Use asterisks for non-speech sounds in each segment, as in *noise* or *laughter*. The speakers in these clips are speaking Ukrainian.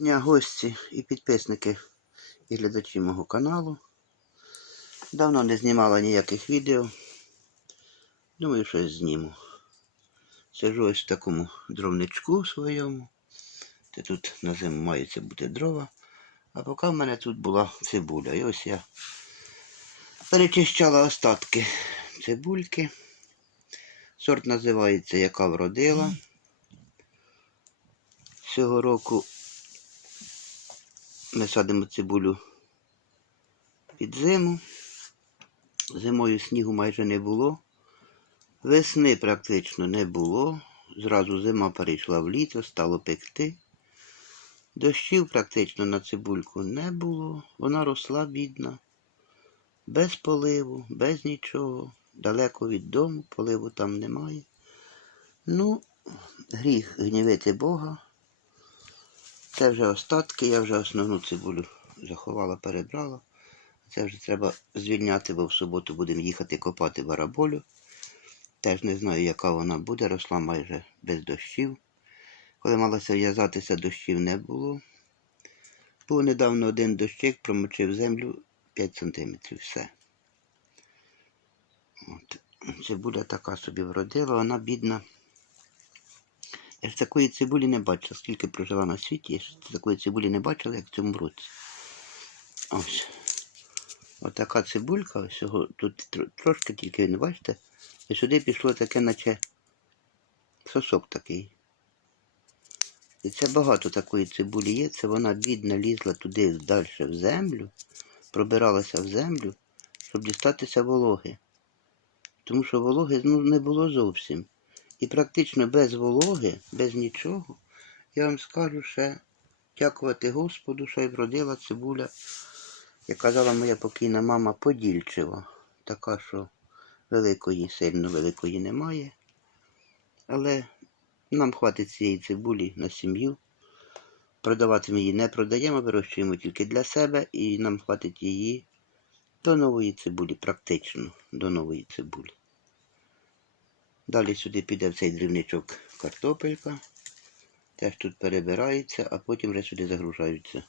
дня гості і підписники і глядачі мого каналу. Давно не знімала ніяких відео. Думаю, щось зніму. Сижу ось в такому дровничку своєму. Це тут на зиму мається бути дрова. А поки в мене тут була цибуля. І ось я перечищала остатки цибульки. Сорт називається Яка вродила. Цього року ми садимо цибулю під зиму. Зимою снігу майже не було. Весни практично не було. Зразу зима перейшла в літо, стало пекти. Дощів практично на цибульку не було. Вона росла бідна, без поливу, без нічого. Далеко від дому, поливу там немає. Ну, гріх гнівити Бога. Це вже остатки, я вже основну цибулю заховала, перебрала. Це вже треба звільняти, бо в суботу будемо їхати копати бараболю. Теж не знаю, яка вона буде, росла майже без дощів. Коли малося в'язатися, дощів не було. Був недавно один дощик, промочив землю 5 см. Все. От. Цибуля така собі вродила, вона бідна. Я ж такої цибулі не бачила, скільки прожила на світі, я ж такої цибулі не бачила, як в цьому році. Ось. Отака цибулька, ось тут трошки тільки не бачите. І сюди пішло таке, наче сосок такий. І це багато такої цибулі є. Це вона бідна лізла туди далі в землю, пробиралася в землю, щоб дістатися вологи. Тому що вологи ну, не було зовсім. І практично без вологи, без нічого, я вам скажу ще дякувати Господу, що й вродила цибуля, як казала моя покійна мама, подільчива. Така, що великої, сильно великої немає. Але нам хватить цієї цибулі на сім'ю. Продавати ми її не продаємо, вирощуємо тільки для себе, і нам хватить її до нової цибулі, практично до нової цибулі. Далі сюди піде цей дрібничок картопелька. Теж тут перебирається, а потім вже сюди загружаються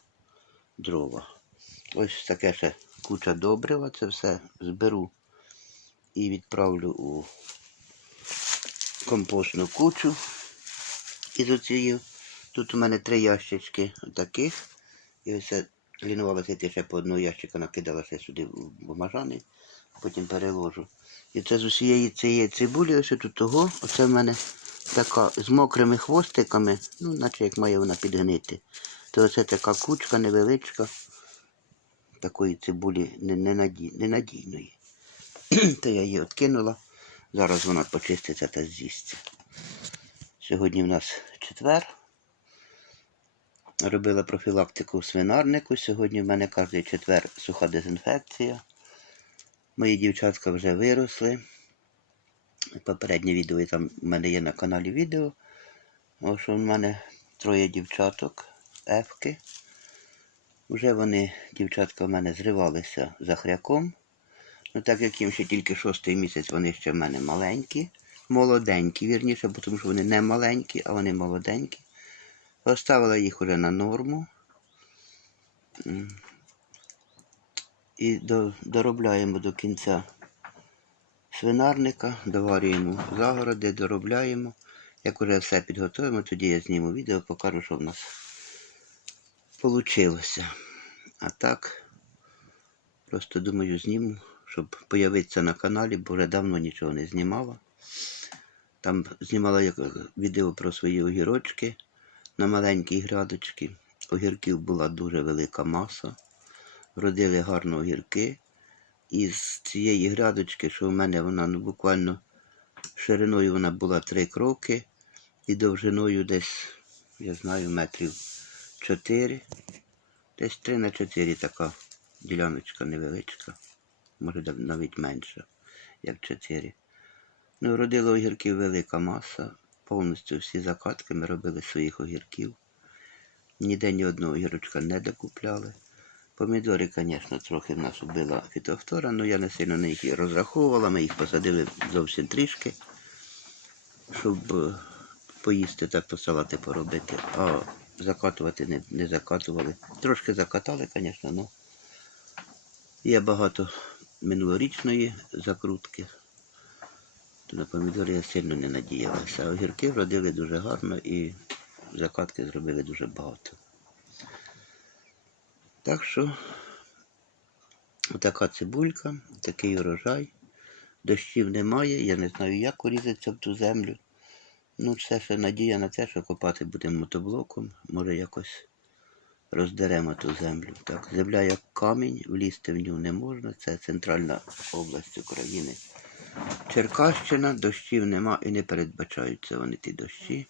дрова. Ось таке ще куча добрива. Це все зберу і відправлю у компостну кучу. Із оцією. Тут у мене три ящички таких. І ось лінувалася ще по одного ящика, накидала ще сюди в бумажани, потім переложу. І це з усієї цієї цибулі, ось тут того, оце в мене така з мокрими хвостиками, ну, наче як має вона підгнити. То оце така кучка невеличка такої цибулі ненадійної. *clears throat* То я її откинула. Зараз вона почиститься та з'їсться. Сьогодні в нас четвер. Робила профілактику в свинарнику. Сьогодні в мене кожен четвер суха дезінфекція. Мої дівчатка вже виросли. Попереднє відео там в мене є на каналі відео. Ось у мене троє дівчаток, ефки. Вже вони, дівчатка, в мене зривалися за хряком. Ну, так як їм ще тільки шостий місяць, вони ще в мене маленькі, молоденькі, вірніше, бо тому що вони не маленькі, а вони молоденькі. Поставила їх уже на норму. І доробляємо до кінця свинарника, доварюємо загороди, доробляємо. Як уже все підготуємо, тоді я зніму відео, покажу, що в нас вийшло. А так, просто думаю, зніму, щоб появитися на каналі, бо вже давно нічого не знімала. Там знімала відео про свої огірочки на маленькій грядочці. Огірків була дуже велика маса. Родили гарно огірки. І з цієї грядочки, що в мене вона ну, буквально шириною вона була 3 кроки і довжиною десь, я знаю, метрів 4. Десь 3 на 4 така діляночка невеличка. Може навіть менша, як 4. Ну, родила огірків велика маса. Повністю всі закатки ми робили своїх огірків. Ніде ні одного огірочка не докупляли. Помідори, звісно, трохи в нас убила фітофтора, але я не сильно на них розраховувала. Ми їх посадили зовсім трішки, щоб е, поїсти так то салати поробити. А закатувати не, не закатували. Трошки закатали, звісно, але є багато минулорічної закрутки. На помідори я сильно не надіялася. Огірки вродили дуже гарно і закатки зробили дуже багато. Так що така цибулька, такий урожай. Дощів немає, я не знаю, як урізаться в ту землю. Ну, це ще надія на те, що копати будемо мотоблоком. Може якось роздеремо ту землю. Так, земля як камінь, влізти в нього не можна. Це центральна область України. Черкащина, дощів нема і не передбачаються вони ті дощі.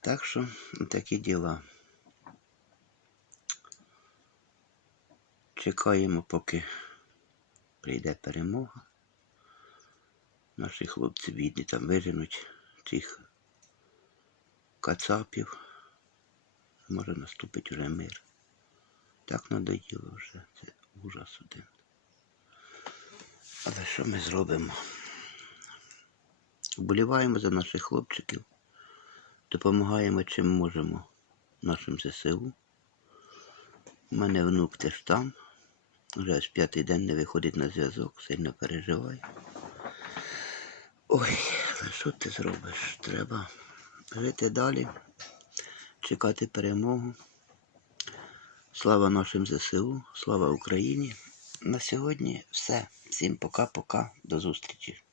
Так що такі діла. Чекаємо, поки прийде перемога. Наші хлопці бідні там виженуть цих кацапів. Може наступить уже мир. Так надоїло вже. Це ужас один. Але що ми зробимо? Вболіваємо за наших хлопчиків, допомагаємо чим можемо нашим ЗСУ. У мене внук теж там. Вже аж п'ятий день не виходить на зв'язок, сильно переживаю. Ой, але що ти зробиш? Треба жити далі, чекати перемогу. Слава нашим ЗСУ, слава Україні. На сьогодні все. Всім пока-пока. До зустрічі.